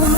I'm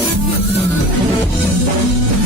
Thank you.